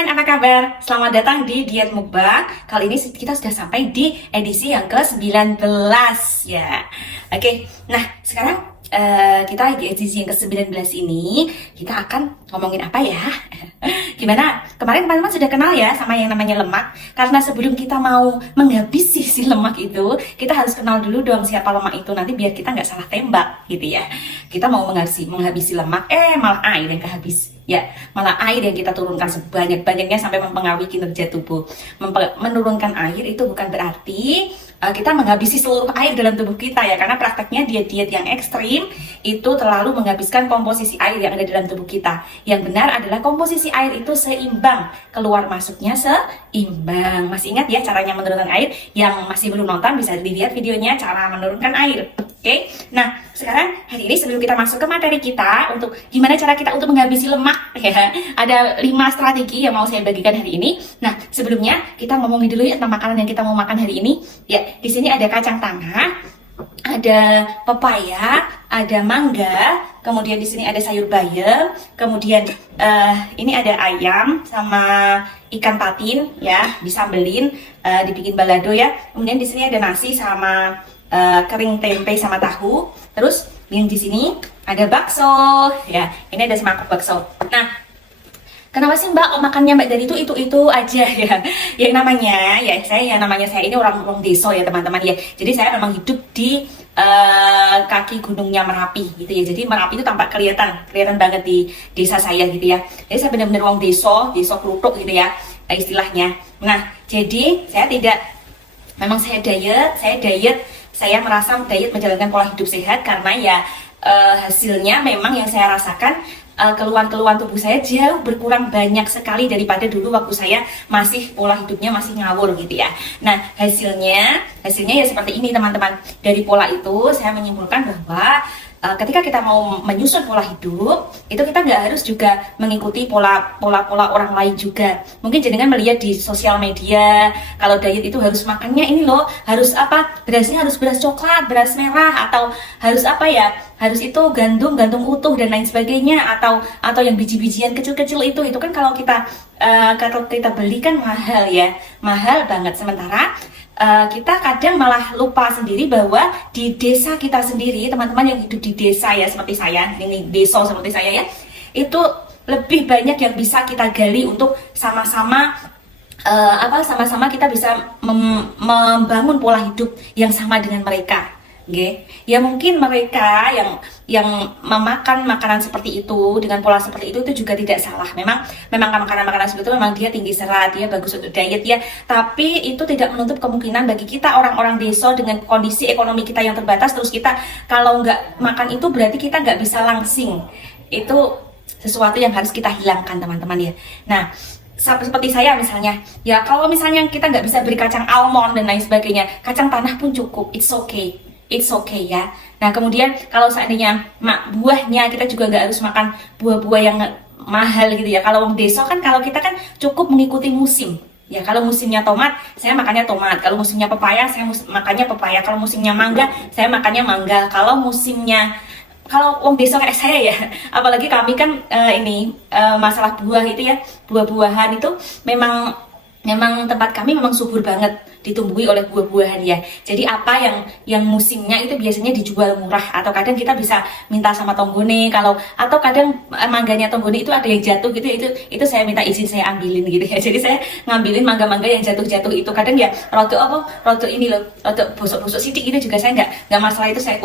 teman-teman, apa kabar? Selamat datang di Diet Mukbang. Kali ini kita sudah sampai di edisi yang ke-19 ya. Oke, nah sekarang kita di edisi yang ke-19 ini kita akan ngomongin apa ya? Gimana? Kemarin teman-teman sudah kenal ya sama yang namanya lemak. Karena sebelum kita mau menghabisi si lemak itu, kita harus kenal dulu dong siapa lemak itu. Nanti biar kita nggak salah tembak gitu ya. Kita mau menghabisi lemak, malah air yang kehabis. Ya, malah air yang kita turunkan sebanyak-banyaknya sampai mempengaruhi kinerja tubuh. Menurunkan air itu bukan berarti kita menghabisi seluruh air dalam tubuh kita ya, karena prakteknya diet-diet yang ekstrim itu terlalu menghabiskan komposisi air yang ada dalam tubuh kita. Yang benar adalah komposisi air itu seimbang, keluar masuknya seimbang. Masih ingat ya caranya menurunkan air? Yang masih belum nonton bisa dilihat videonya cara menurunkan air. Oke, nah sekarang hari ini sebelum kita masuk ke materi kita untuk gimana cara kita untuk menghabisi lemak ya, ada 5 strategi yang mau saya bagikan hari ini. Nah sebelumnya kita ngomongin dulu ya tentang makanan yang kita mau makan hari ini. Ya, di sini ada kacang tanah, ada pepaya, ada mangga, kemudian di sini ada sayur bayam, kemudian ini ada ayam sama ikan patin ya, disambelin, dibikin balado ya. Kemudian di sini ada nasi sama kering tempe sama tahu. Terus yang di sini ada bakso ya. Ini ada semangkuk bakso. Nah, kenapa sih Mbak kok makannya Mbak dari itu aja ya? Yang namanya saya ini orang desa ya teman-teman ya. Jadi saya memang hidup di kaki gunungnya Merapi gitu ya. Jadi Merapi itu tampak kelihatan banget di desa saya gitu ya. Jadi saya benar-benar orang desa kluthuk gitu ya istilahnya. Nah, jadi saya diet, saya merasa diet menjalankan pola hidup sehat karena ya hasilnya memang yang saya rasakan keluhan-keluhan tubuh saya jauh berkurang banyak sekali daripada dulu waktu saya masih pola hidupnya masih ngawur gitu ya. Nah hasilnya ya seperti ini teman-teman. Dari pola itu saya menyimpulkan bahwa ketika kita mau menyusun pola hidup itu kita nggak harus juga mengikuti pola orang lain juga. Mungkin jenengan melihat di sosial media kalau diet itu harus makannya ini loh, harus berasnya harus beras coklat, beras merah, atau harus harus itu gandum utuh dan lain sebagainya, atau yang biji-bijian kecil-kecil itu kan kalau kita beli kan mahal banget. Sementara kita kadang malah lupa sendiri bahwa di desa kita sendiri, teman-teman yang hidup di desa ya seperti saya, ini desa seperti saya ya, itu lebih banyak yang bisa kita gali untuk sama-sama kita bisa membangun pola hidup yang sama dengan mereka. Okay. Ya mungkin mereka yang memakan makanan seperti itu dengan pola seperti itu juga tidak salah. Memang makanan seperti itu memang dia tinggi serat, dia bagus untuk diet ya. Tapi itu tidak menutup kemungkinan bagi kita orang-orang desa dengan kondisi ekonomi kita yang terbatas, terus kita kalau nggak makan itu berarti kita nggak bisa langsing. Itu sesuatu yang harus kita hilangkan teman-teman ya. Nah seperti saya misalnya, ya kalau misalnya kita nggak bisa beri kacang almond dan lain sebagainya, kacang tanah pun cukup, it's okay ya. Nah kemudian kalau seandainya buahnya kita juga nggak harus makan buah-buah yang mahal gitu ya. Kalau desa kan kalau kita kan cukup mengikuti musim. Ya kalau musimnya tomat, saya makannya tomat. Kalau musimnya pepaya, saya makannya pepaya. Kalau musimnya mangga, saya makannya mangga. Kalau wong desa kayak saya ya, apalagi kami kan masalah buah itu ya, buah-buahan itu memang tempat kami memang subur banget ditumbuhi oleh buah-buahan ya. Jadi apa yang musimnya itu biasanya dijual murah, atau kadang kita bisa minta sama tonggone atau kadang mangganya tonggone itu ada yang jatuh gitu, itu saya minta izin saya ambilin gitu ya. Jadi saya ngambilin mangga-mangga yang jatuh itu, kadang ya rodo ini loh, rodo busuk-busuk sidik itu juga saya nggak masalah, itu saya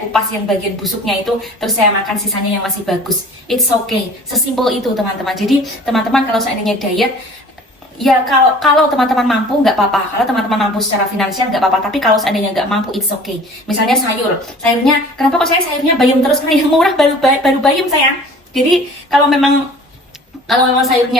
kupas yang bagian busuknya itu, terus saya makan sisanya yang masih bagus. It's okay, sesimpel itu teman-teman. Jadi teman-teman kalau seandainya diet ya, kalau teman-teman mampu nggak apa-apa, kalau teman-teman mampu secara finansial nggak apa-apa, tapi kalau seandainya nggak mampu it's okay. Misalnya sayurnya, kenapa kok saya sayurnya bayam terus? Karena yang murah baru bayam sayang. Jadi kalau memang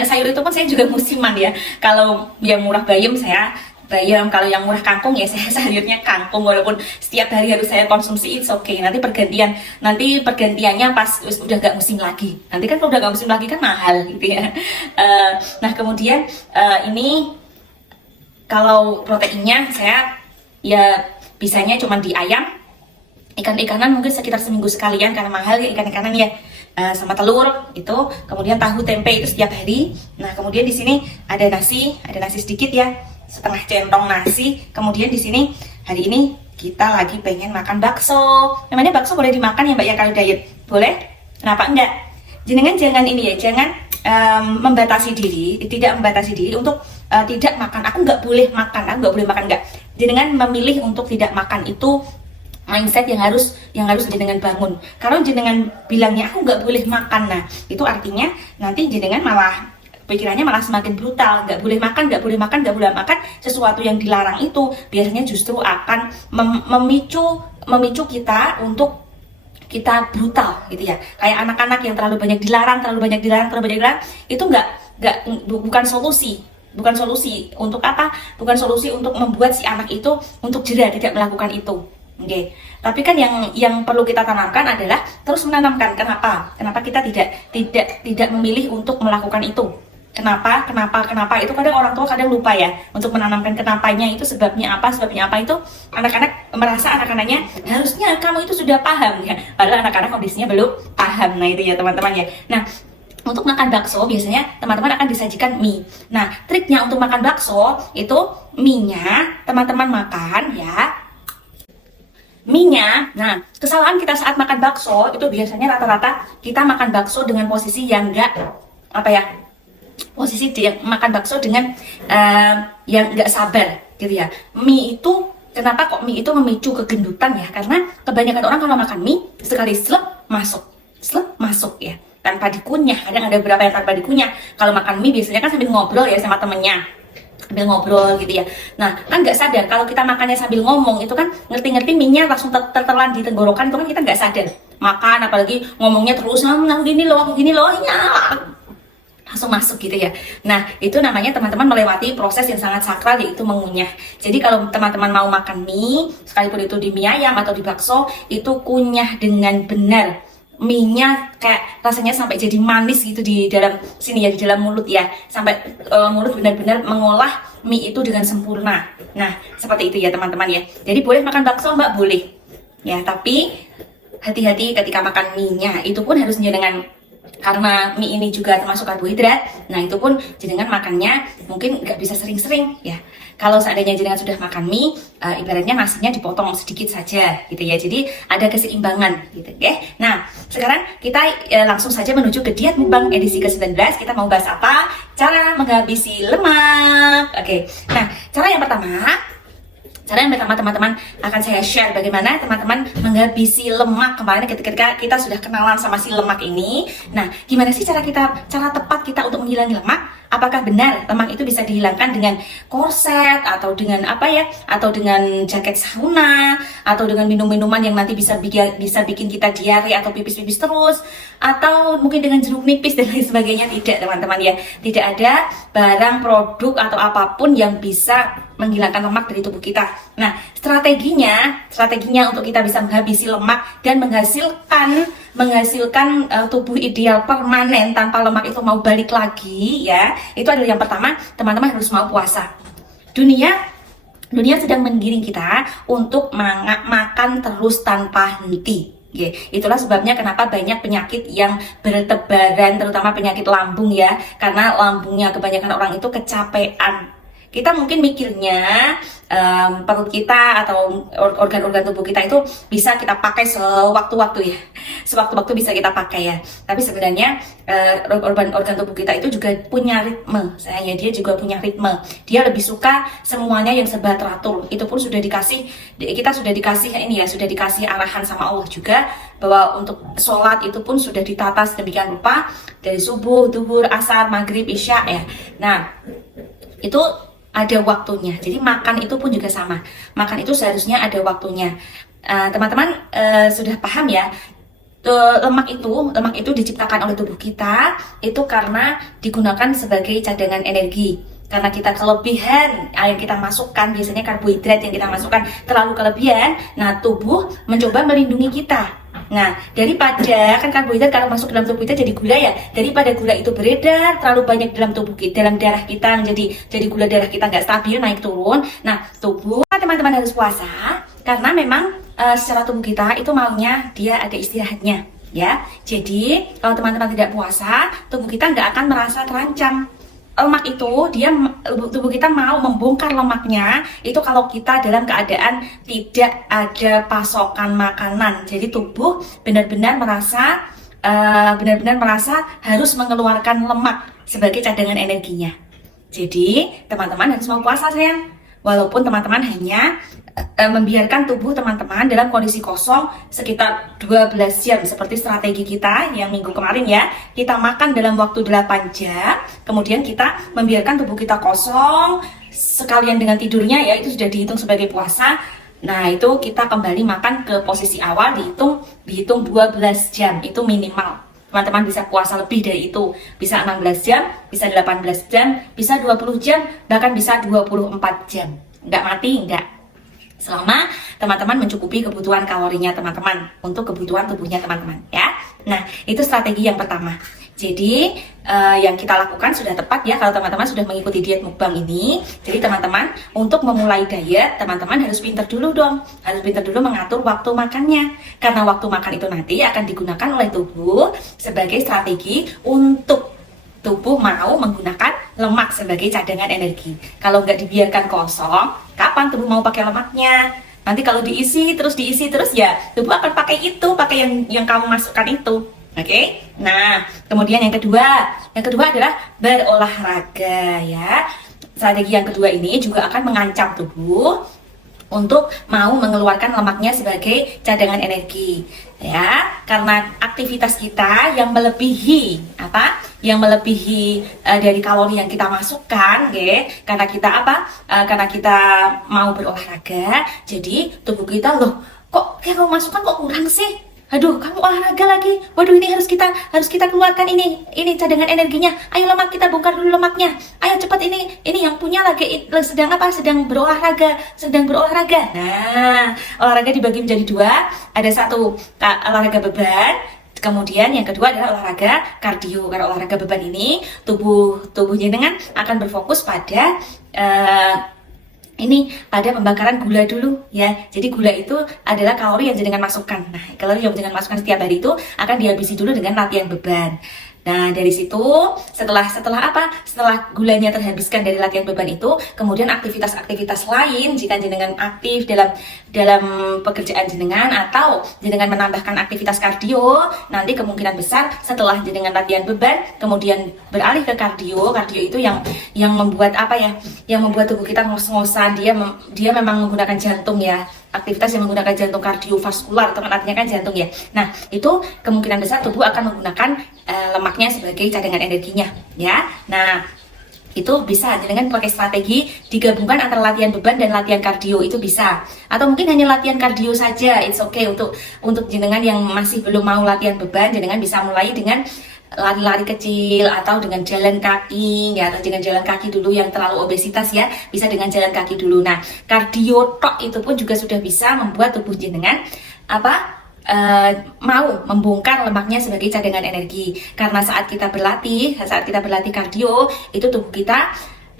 sayur itu pun saya juga musiman ya. Kalau yang murah bayam saya bayam, kalau yang murah kangkung ya saya sayurnya kangkung, walaupun setiap hari harus saya konsumsi it's okay. Nanti pergantiannya pas udah gak musim lagi. Nanti kan kalau udah gak musim lagi kan mahal gitu ya. Nah kemudian ini kalau proteinnya saya ya bisanya cuma di ayam, ikan-ikanan mungkin sekitar seminggu sekalian karena mahal ya ikan-ikanan ya. sama telur itu, kemudian tahu tempe itu setiap hari. Nah, kemudian di sini ada nasi sedikit ya, setengah centong nasi. Kemudian di sini hari ini kita lagi pengen makan bakso. Memangnya bakso boleh dimakan ya Mbak ya kalau diet? Boleh? Kenapa enggak? Jenengan jangan ini ya, jangan membatasi diri, tidak membatasi diri untuk tidak makan. Aku nggak boleh makan, enggak. Jenengan memilih untuk tidak makan itu mindset yang harus jenengan bangun. Kalau jenengan bilangnya aku nggak boleh makan, nah itu artinya nanti jenengan malah pikirannya malah semakin brutal, nggak boleh makan. Sesuatu yang dilarang itu biasanya justru akan memicu kita untuk kita brutal gitu ya. Kayak anak-anak yang terlalu banyak dilarang, itu bukan solusi untuk apa? Bukan solusi untuk membuat si anak itu untuk jeda tidak melakukan itu. Oke. Tapi kan yang perlu kita tanamkan adalah terus menanamkan. Kenapa kita tidak memilih untuk melakukan itu? Kenapa itu kadang orang tua kadang lupa ya untuk menanamkan kenapanya itu, sebabnya apa itu anak-anak merasa anak-anaknya harusnya kamu itu sudah paham ya, padahal anak-anak kondisinya belum paham. Nah itu ya teman-teman ya. Nah, untuk makan bakso biasanya teman-teman akan disajikan mie. Nah, triknya untuk makan bakso itu mie-nya teman-teman makan ya. Mie-nya, nah kesalahan kita saat makan bakso itu biasanya rata-rata kita makan bakso dengan posisi yang makan bakso dengan yang nggak sabar gitu ya. Mie itu, kenapa kok mie itu memicu kegendutan ya? Karena kebanyakan orang kalau makan mie sekali slep masuk ya, tanpa dikunyah. Kadang ada beberapa yang tanpa dikunyah. Kalau makan mie biasanya kan sambil ngobrol ya sama temennya, sambil ngobrol gitu ya. Nah kan nggak sadar kalau kita makannya sambil ngomong itu kan ngerti mie-nya langsung tertelan di tenggorokan, itu kan kita nggak sadar makan, apalagi ngomongnya terus aku gini loh ya, langsung masuk gitu ya. Nah itu namanya teman-teman melewati proses yang sangat sakral, yaitu mengunyah. Jadi kalau teman-teman mau makan mie, sekalipun itu di mie ayam atau di bakso, itu kunyah dengan benar. Mie-nya kayak rasanya sampai jadi manis gitu di dalam sini ya, di dalam mulut ya, sampai mulut benar-benar mengolah mie itu dengan sempurna. Nah seperti itu ya teman-teman ya. Jadi boleh makan bakso Mbak, boleh ya, tapi hati-hati ketika makan mie-nya. Itu pun harus dengan, karena mie ini juga termasuk karbohidrat, nah itu pun jenengan makannya mungkin nggak bisa sering-sering ya. Kalau seandainya jenengan sudah makan mie, ibaratnya nasinya dipotong sedikit saja gitu ya, jadi ada keseimbangan gitu ya. Nah sekarang kita langsung saja menuju ke diet mukbang edisi ke-19. Kita mau bahas apa? Cara menghabisi lemak. Oke. Nah cara yang pertama teman-teman akan saya share bagaimana teman-teman menghabisi lemak. Kemarin ketika kita sudah kenalan sama si lemak ini, nah gimana sih cara tepat kita untuk menghilangi lemak? Apakah benar lemak itu bisa dihilangkan dengan korset atau dengan atau dengan jaket sauna atau dengan minum-minuman yang nanti bisa bikin kita diare atau pipis-pipis terus, atau mungkin dengan jeruk nipis dan lain sebagainya? Tidak teman-teman ya, tidak ada barang, produk atau apapun yang bisa menghilangkan lemak dari tubuh kita. Nah strateginya untuk kita bisa menghabisi lemak dan menghasilkan tubuh ideal permanen tanpa lemak itu mau balik lagi ya, itu adalah yang pertama, teman-teman harus mau puasa. Dunia sedang menggiring kita untuk makan terus tanpa henti. Itulah sebabnya kenapa banyak penyakit yang bertebaran, terutama penyakit lambung ya, karena lambungnya kebanyakan orang itu kecapean. Kita mungkin mikirnya perut kita atau organ-organ tubuh kita itu bisa kita pakai sewaktu-waktu ya, sewaktu-waktu bisa kita pakai ya. Tapi sebenarnya organ tubuh kita itu juga punya ritme. Dia juga punya ritme. Dia lebih suka semuanya yang serba teratur. Itu pun sudah dikasih arahan sama Allah juga, bahwa untuk sholat itu pun sudah ditata sedemikian rupa dari subuh, zuhur, asar, maghrib, isya ya. Nah itu ada waktunya. Jadi makan itu pun juga sama. Makan itu seharusnya ada waktunya. Teman-teman sudah paham ya? Lemak itu diciptakan oleh tubuh kita itu karena digunakan sebagai cadangan energi. Karena kita kelebihan yang kita masukkan, biasanya karbohidrat yang kita masukkan terlalu kelebihan, nah tubuh mencoba melindungi kita. Nah, daripada kan karbohidrat kalau masuk dalam tubuh kita jadi gula ya, daripada gula itu beredar terlalu banyak dalam tubuh kita, dalam darah kita, jadi gula darah kita nggak stabil, naik turun. Nah, teman-teman harus puasa karena memang secara tubuh kita itu maunya dia ada istirahatnya. ya. Jadi kalau teman-teman tidak puasa, tubuh kita nggak akan merasa terancam. Lemak itu tubuh kita mau membongkar lemaknya itu kalau kita dalam keadaan tidak ada pasokan makanan. Jadi tubuh benar-benar merasa harus mengeluarkan lemak sebagai cadangan energinya. Jadi teman-teman harus mau puasa sayang. Walaupun teman-teman hanya membiarkan tubuh teman-teman dalam kondisi kosong sekitar 12 jam seperti strategi kita yang minggu kemarin ya. Kita makan dalam waktu 8 jam, kemudian kita membiarkan tubuh kita kosong sekalian dengan tidurnya ya, itu sudah dihitung sebagai puasa. Nah, itu kita kembali makan ke posisi awal, dihitung 12 jam, itu minimal. Teman-teman bisa puasa lebih dari itu, bisa 16 jam, bisa 18 jam, bisa 20 jam, bahkan bisa 24 jam. Nggak mati, nggak. Selama teman-teman mencukupi kebutuhan kalorinya teman-teman, untuk kebutuhan tubuhnya teman-teman ya. Nah, itu strategi yang pertama. Jadi yang kita lakukan sudah tepat ya kalau teman-teman sudah mengikuti diet mukbang ini. Jadi teman-teman untuk memulai diet, teman-teman harus pintar dulu dong. Harus pintar dulu mengatur waktu makannya. Karena waktu makan itu nanti akan digunakan oleh tubuh sebagai strategi untuk tubuh mau menggunakan lemak sebagai cadangan energi. Kalau nggak dibiarkan kosong, kapan tubuh mau pakai lemaknya? Nanti kalau diisi terus ya, tubuh akan pakai yang kamu masukkan itu. Oke, nah kemudian yang kedua adalah berolahraga ya. Strategi yang kedua ini juga akan mengancam tubuh untuk mau mengeluarkan lemaknya sebagai cadangan energi ya, karena aktivitas kita yang melebihi dari kalori yang kita masukkan ya, karena kita mau berolahraga, jadi tubuh kita loh kok kayak kamu masukkan kok kurang sih. Aduh, kamu olahraga lagi. Waduh, ini harus kita keluarkan ini cadangan energinya. Ayo lemak kita bongkar dulu lemaknya. Ayo cepat ini yang punya lagi sedang berolahraga. Nah, olahraga dibagi menjadi dua. Ada satu olahraga beban. Kemudian yang kedua adalah olahraga kardio. Karena olahraga beban ini tubuhnya dengan akan berfokus pada pada pembakaran gula dulu ya. Jadi gula itu adalah kalori yang jenengan masukkan. Nah, kalori yang jenengan masukkan setiap hari itu akan dihabisi dulu dengan latihan beban. Nah, dari situ setelah gulanya terhabiskan dari latihan beban itu, kemudian aktivitas-aktivitas lain jika jenengan aktif dalam pekerjaan jenengan atau jenengan menambahkan aktivitas kardio, nanti kemungkinan besar setelah jenengan latihan beban kemudian beralih ke kardio itu yang membuat yang membuat tubuh kita ngos-ngosan, dia memang menggunakan jantung ya. Aktivitas yang menggunakan jantung kardiovaskular, teman artinya kan jantung ya. Nah, itu kemungkinan besar tubuh akan menggunakan lemaknya sebagai cadangan energinya ya. Nah, itu bisa dengan pakai strategi digabungkan antara latihan beban dan latihan kardio, itu bisa. Atau mungkin hanya latihan kardio saja, it's okay. Untuk jenengan yang masih belum mau latihan beban, jenengan bisa mulai dengan lari-lari kecil atau dengan jalan kaki ya, atau dengan jalan kaki dulu yang terlalu obesitas ya, bisa dengan jalan kaki dulu. Nah, kardio tok itu pun juga sudah bisa membuat tubuh jenengan mau membongkar lemaknya sebagai cadangan energi. Karena saat kita berlatih kardio, itu tubuh kita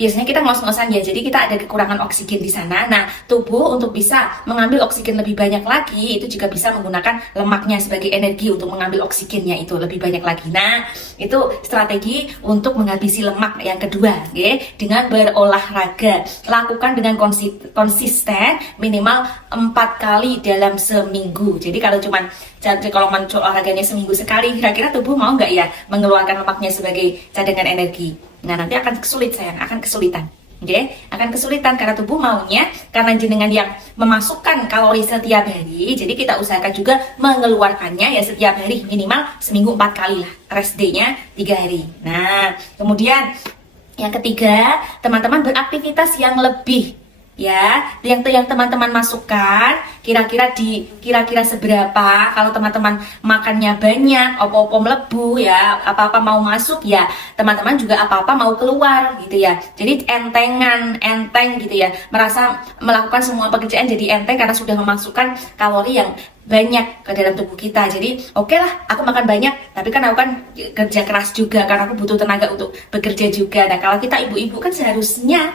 biasanya kita ngos-ngosan ya, jadi kita ada kekurangan oksigen di sana. Nah, tubuh untuk bisa mengambil oksigen lebih banyak lagi, itu juga bisa menggunakan lemaknya sebagai energi untuk mengambil oksigennya itu lebih banyak lagi. Nah, itu strategi untuk menghabisi lemak yang kedua, ya, dengan berolahraga. Lakukan dengan konsisten minimal 4 kali dalam seminggu. Jadi kalau olahraganya seminggu sekali, kira-kira tubuh mau nggak ya mengeluarkan lemaknya sebagai cadangan energi? Nah, nanti akan kesulitan. Akan kesulitan karena tubuh maunya, karena jenengan yang memasukkan kalori setiap hari, jadi kita usahakan juga mengeluarkannya ya setiap hari, minimal seminggu 4 kali lah, rest day-nya 3 hari. Nah, kemudian yang ketiga, teman-teman beraktivitas yang lebih ya, yang teman-teman masukkan kira-kira seberapa. Kalau teman-teman makannya banyak, opo-opo melebu ya, apa-apa mau masuk ya, teman-teman juga apa-apa mau keluar gitu ya. Jadi enteng gitu ya, merasa melakukan semua pekerjaan jadi enteng karena sudah memasukkan kalori yang banyak ke dalam tubuh kita. Jadi oke lah aku makan banyak, tapi kan aku kan kerja keras juga, karena aku butuh tenaga untuk bekerja juga. Nah kalau kita ibu-ibu kan seharusnya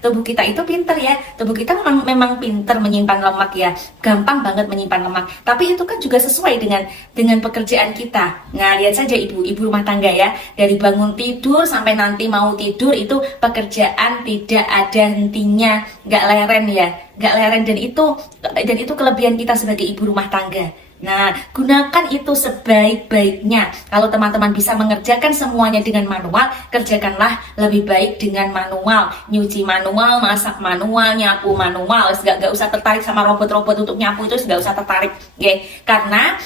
tubuh kita itu pinter ya. Tubuh kita memang pinter menyimpan lemak ya, gampang banget menyimpan lemak. Tapi itu kan juga sesuai dengan pekerjaan kita. Nah lihat saja ibu-ibu rumah tangga ya, dari bangun tidur sampai nanti mau tidur itu pekerjaan tidak ada hentinya, nggak leren ya, nggak leren. Dan itu kelebihan kita sebagai ibu rumah tangga. Nah, gunakan itu sebaik-baiknya. Kalau teman-teman bisa mengerjakan semuanya dengan manual, kerjakanlah lebih baik dengan manual. Nyuci manual, masak manual, nyapu manual. Gak usah tertarik sama robot-robot untuk nyapu itu, gak usah tertarik. Okay? Karena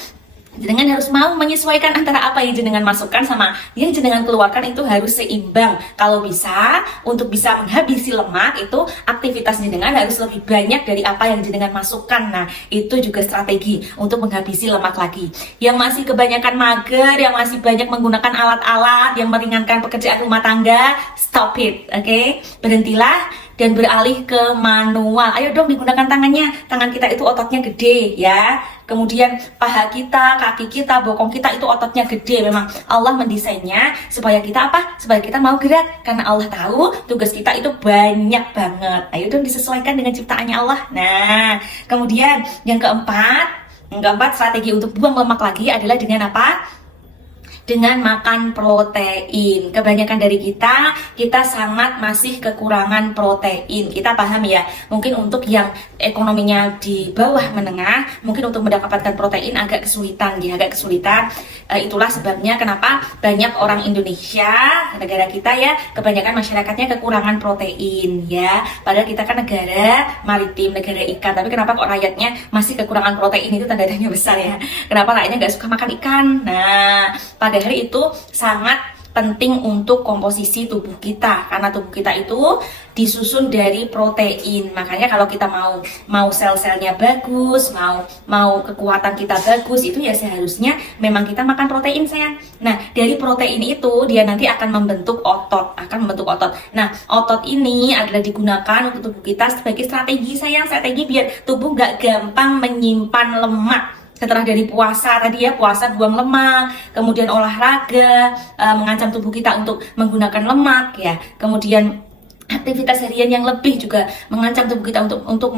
jenengan harus mau menyesuaikan antara apa yang jenengan masukkan sama yang jenengan keluarkan, itu harus seimbang. Kalau bisa, untuk bisa menghabisi lemak itu aktivitas jenengan harus lebih banyak dari apa yang jenengan masukkan. Nah itu juga strategi untuk menghabisi lemak lagi. Yang masih kebanyakan mager, yang masih banyak menggunakan alat-alat yang meringankan pekerjaan rumah tangga, stop it, oke? Berhentilah dan beralih ke manual. Ayo dong digunakan tangannya. Tangan kita itu ototnya gede ya. Kemudian paha kita, kaki kita, bokong kita itu ototnya gede. Memang Allah mendesainnya supaya kita apa? Supaya kita mau gerak. Karena Allah tahu tugas kita itu banyak banget. Ayo dong disesuaikan dengan ciptaannya Allah. Nah, kemudian yang keempat strategi untuk buang lemak lagi adalah dengan apa? Dengan makan protein. Kebanyakan dari kita sangat masih kekurangan protein. Kita paham ya, mungkin untuk yang ekonominya di bawah menengah, mungkin untuk mendapatkan protein agak kesulitan. Itulah sebabnya kenapa banyak orang Indonesia, negara kita ya, kebanyakan masyarakatnya kekurangan protein ya. Padahal kita kan negara maritim, negara ikan, tapi kenapa kok rakyatnya masih kekurangan protein? Itu tanda tanya besar ya. Kenapa rakyatnya nggak suka makan ikan? Nah, padahal itu sangat penting untuk komposisi tubuh kita, karena tubuh kita itu disusun dari protein. Makanya kalau kita mau sel-selnya bagus, mau kekuatan kita bagus, itu ya seharusnya memang kita makan protein sayang. Nah dari protein itu dia nanti akan membentuk otot, Nah otot ini adalah digunakan untuk tubuh kita sebagai strategi sayang, strategi biar tubuh nggak gampang menyimpan lemak. Setelah dari puasa tadi ya, puasa buang lemak, kemudian olahraga mengancam tubuh kita untuk menggunakan lemak ya, kemudian aktivitas harian yang lebih juga mengancam tubuh kita untuk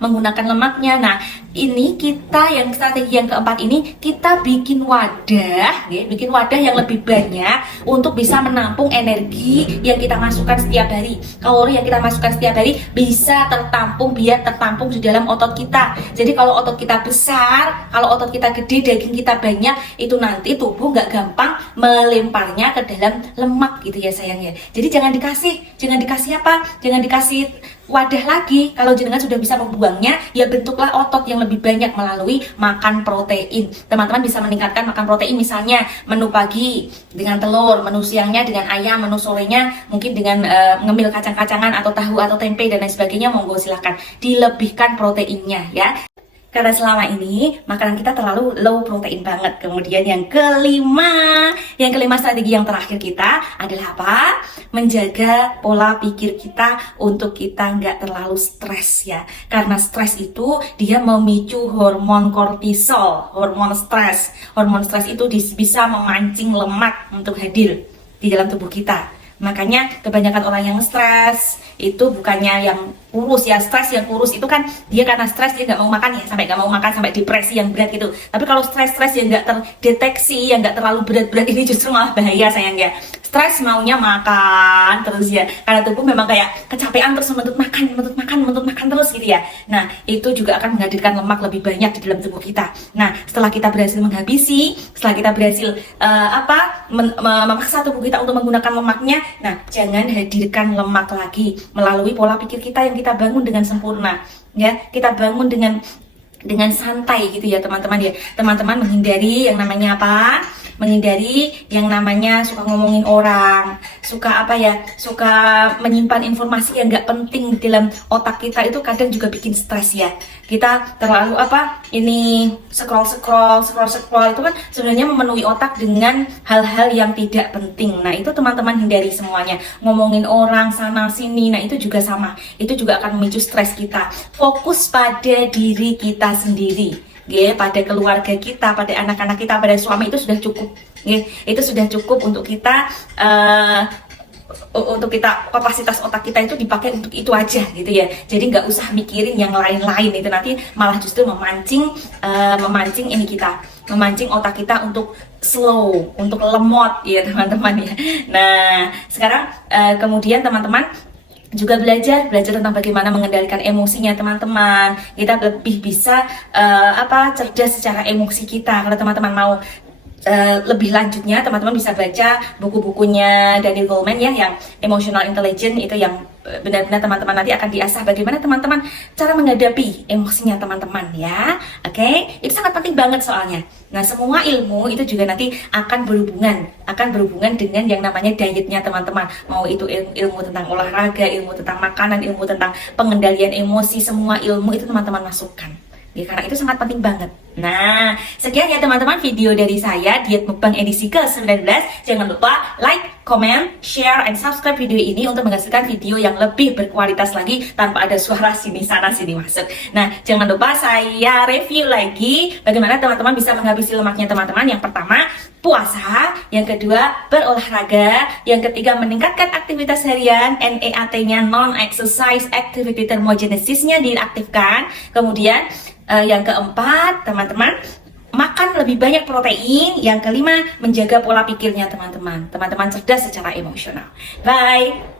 menggunakan lemaknya. Nah ini kita yang strategi yang keempat ini kita bikin wadah yang lebih banyak untuk bisa menampung energi yang kita masukkan setiap hari. Kalori yang kita masukkan setiap hari bisa tertampung di dalam otot kita. Jadi kalau otot kita besar, kalau otot kita gede, daging kita banyak, itu nanti tubuh nggak gampang melemparnya ke dalam lemak gitu ya sayang ya. Jadi jangan dikasih apa? Jangan dikasih wadah lagi. Kalau jenengan sudah bisa membuangnya, ya bentuklah otot yang lebih banyak melalui makan protein. Teman-teman bisa meningkatkan makan protein, misalnya menu pagi dengan telur, menu siangnya dengan ayam, menu sorenya mungkin dengan ngemil kacang-kacangan atau tahu atau tempe dan lain sebagainya. Monggo silahkan dilebihkan proteinnya ya. Karena selama ini makanan kita terlalu low protein banget. Kemudian yang kelima strategi yang terakhir kita adalah apa? Menjaga pola pikir kita untuk kita nggak terlalu stres ya. Karena stres itu dia memicu hormon kortisol, hormon stres. Hormon stres itu bisa memancing lemak untuk hadir di dalam tubuh kita. Makanya kebanyakan orang yang stres itu bukannya yang kurus ya, stres yang kurus itu kan dia karena stres dia nggak mau makan ya, sampai nggak mau makan sampai depresi yang berat gitu. Tapi kalau stres yang nggak terdeteksi, yang nggak terlalu berat ini justru malah bahaya sayang ya. Stres maunya makan terus ya, karena tubuh memang kayak kecapean terus menuntut makan terus gitu ya. Nah itu juga akan menghadirkan lemak lebih banyak di dalam tubuh kita. Nah setelah kita berhasil menghabisi, setelah kita berhasil memaksa tubuh kita untuk menggunakan lemaknya, nah jangan hadirkan lemak lagi melalui pola pikir kita yang kita bangun dengan sempurna ya. Kita bangun dengan santai gitu ya teman-teman ya. Teman-teman menghindari yang namanya apa? menghindari yang namanya suka ngomongin orang, suka apa ya, suka menyimpan informasi yang nggak penting di dalam otak kita. Itu kadang juga bikin stres ya. Kita terlalu scroll itu kan sebenarnya memenuhi otak dengan hal-hal yang tidak penting. Nah itu teman-teman hindari semuanya, ngomongin orang sana sini. Nah itu juga sama, itu juga akan memicu stres kita. Fokus pada diri kita sendiri, pada keluarga kita, pada anak-anak kita, pada suami, itu sudah cukup. Itu sudah cukup untuk kita kapasitas otak kita itu dipakai untuk itu aja gitu ya. Jadi nggak usah mikirin yang lain-lain, itu nanti malah justru memancing otak kita untuk slow, untuk lemot ya teman-teman ya. Nah sekarang kemudian teman-teman juga belajar tentang bagaimana mengendalikan emosinya teman-teman. Kita lebih bisa cerdas secara emosi kita. Kalau teman-teman mau lebih lanjutnya, teman-teman bisa baca buku-bukunya Daniel Goleman ya, yang Emotional Intelligence. Itu yang benar-benar teman-teman nanti akan diasah bagaimana teman-teman cara menghadapi emosinya teman-teman ya. Oke, itu sangat penting banget soalnya. Nah semua ilmu itu juga nanti akan berhubungan dengan yang namanya dietnya teman-teman. Mau itu ilmu tentang olahraga, ilmu tentang makanan, ilmu tentang pengendalian emosi, semua ilmu itu teman-teman masukkan ya, karena itu sangat penting banget. Nah, sekian ya teman-teman video dari saya, Diet Mukbang edisi ke-19. Jangan lupa like, comment, share, and subscribe video ini untuk menghasilkan video yang lebih berkualitas lagi tanpa ada suara sini sana sini masuk. Nah, jangan lupa saya review lagi bagaimana teman-teman bisa menghabisi lemaknya teman-teman. Yang pertama, puasa. Yang kedua, berolahraga. Yang ketiga, meningkatkan aktivitas harian. NEAT-nya, non-exercise activity thermogenesisnya diaktifkan. Kemudian yang keempat, teman-teman makan lebih banyak protein. Yang kelima, menjaga pola pikirnya teman-teman. Teman-teman cerdas secara emosional. Bye.